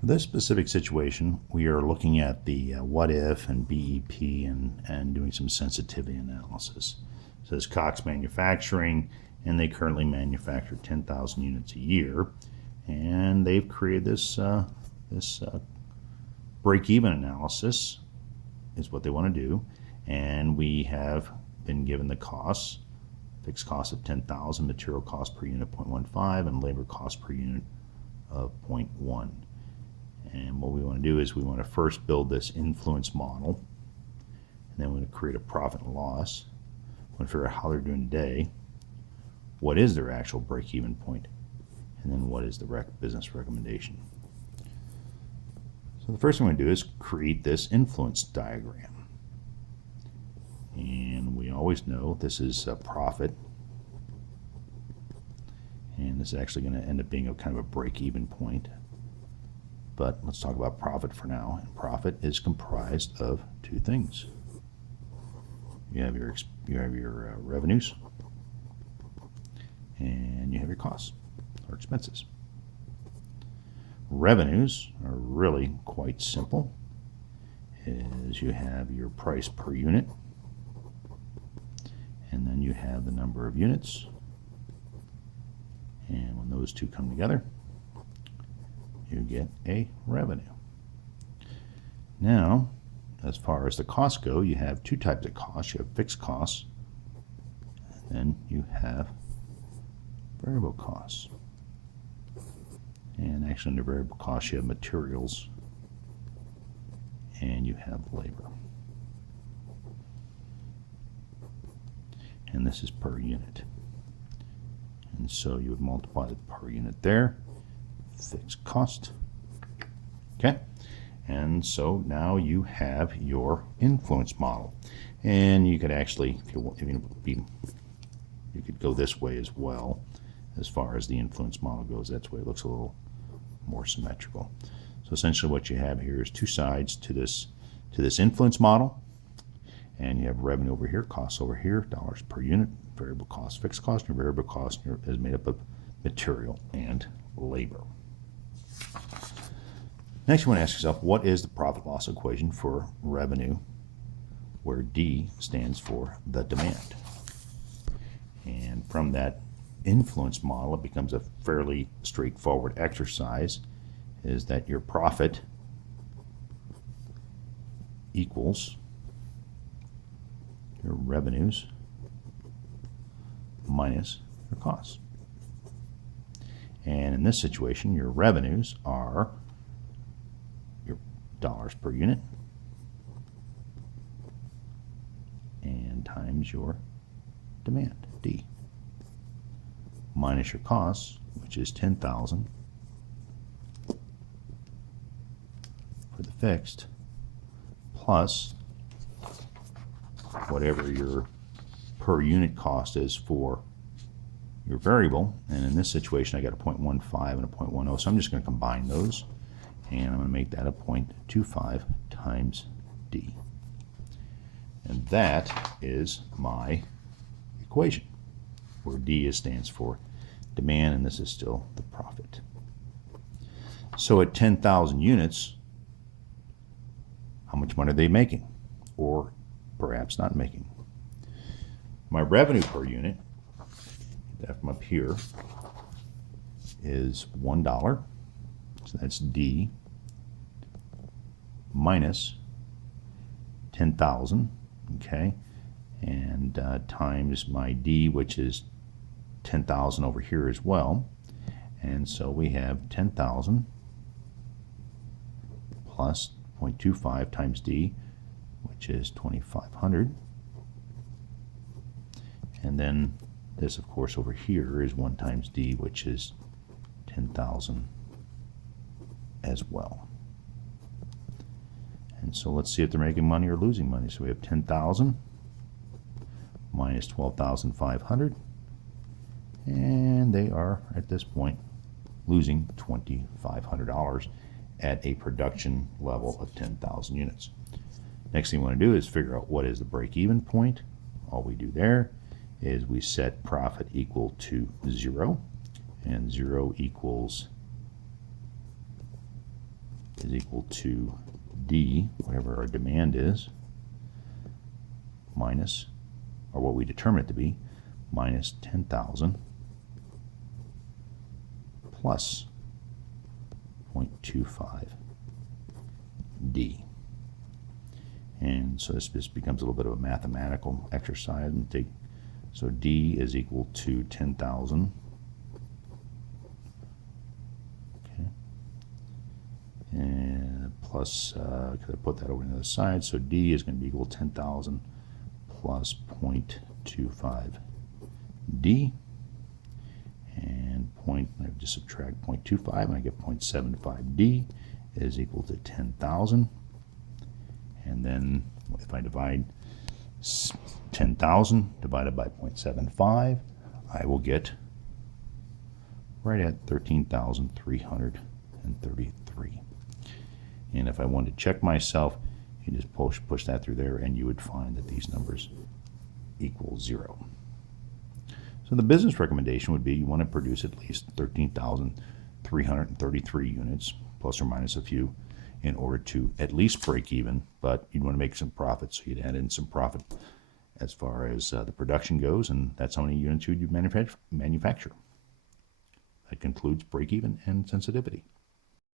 For this specific situation, we are looking at the what if and BEP and doing some sensitivity analysis. So this Cox Manufacturing, and they currently manufacture 10,000 units a year, and they've created this break-even analysis is what they want to do, and we have been given the costs, fixed cost of 10,000, material cost per unit 0.15, and labor cost per unit of 0.1. And what we want to do is we want to first build this influence model, and then we want to create a profit and loss. We want to figure out how they're doing today, what is their actual break-even point, and then what is the business recommendation. So the first thing we're going to do is create this influence diagram. And we always know this is a profit, and this is actually going to end up being a kind of a break-even point. But let's talk about profit for now. And profit is comprised of two things. You have your revenues, and you have your costs or expenses. Revenues are really quite simple. Is you have your price per unit, and then you have the number of units. And when those two come together, you get a revenue. Now, as far as the costs go, you have two types of costs. You have fixed costs, and then you have variable costs. And actually under variable costs, you have materials, and you have labor. And this is per unit. And so you would multiply the per unit there, fixed cost. Okay, and so now you have your influence model, and you could actually, you could go this way as well. As far as the influence model goes, that's the way it looks a little more symmetrical. So essentially, what you have here is two sides to this influence model, and you have revenue over here, costs over here, dollars per unit, variable cost, fixed cost. Your variable cost is made up of material and labor. Next, you want to ask yourself, what is the profit loss equation for revenue, where D stands for the demand? And from that influence model, it becomes a fairly straightforward exercise, is that your profit equals your revenues minus your costs. And in this situation, your revenues are your dollars per unit and times your demand, D, minus your costs, which is 10,000 for the fixed, plus whatever your per unit cost is for your variable. And in this situation, I got a 0.15 and a 0.10, so I'm just going to combine those, and I'm going to make that a 0.25 times D. And that is my equation, where D stands for demand, and this is still the profit. So at 10,000 units, how much money are they making? Or perhaps not making? My revenue per unit, that from up here, is $1. So that's D minus 10,000, okay? And times my D, which is 10,000 over here as well. And so we have 10,000 plus 0.25 times D, which is 2,500. And then this, of course, over here is 1 times D, which is 10,000 as well. And so let's see if they're making money or losing money. So we have 10,000 minus 12,500, and they are at this point losing $2,500 at a production level of 10,000 units. Next thing we want to do is figure out what is the break-even point. All we do there is we set profit equal to 0, and 0 equals is equal to D, whatever our demand is, minus, or what we determine it to be, minus 10,000 plus 0.25 D. And so this becomes a little bit of a mathematical exercise. And so D is equal to 10,000. Okay. And plus, could I put that over on the other side? So D is going to be equal to 10,000 plus 0.25 D. And I just subtract 0.25 and I get 0.75 D is equal to 10,000. And then if I divide 10,000 divided by 0.75, I will get right at 13,333. And if I wanted to check myself, you just push that through there and you would find that these numbers equal 0. So the business recommendation would be you want to produce at least 13,333 units, plus or minus a few, in order to at least break even, but you'd want to make some profit, so you'd add in some profit as far as the production goes, and that's how many units you'd manufacture. That concludes break even and sensitivity.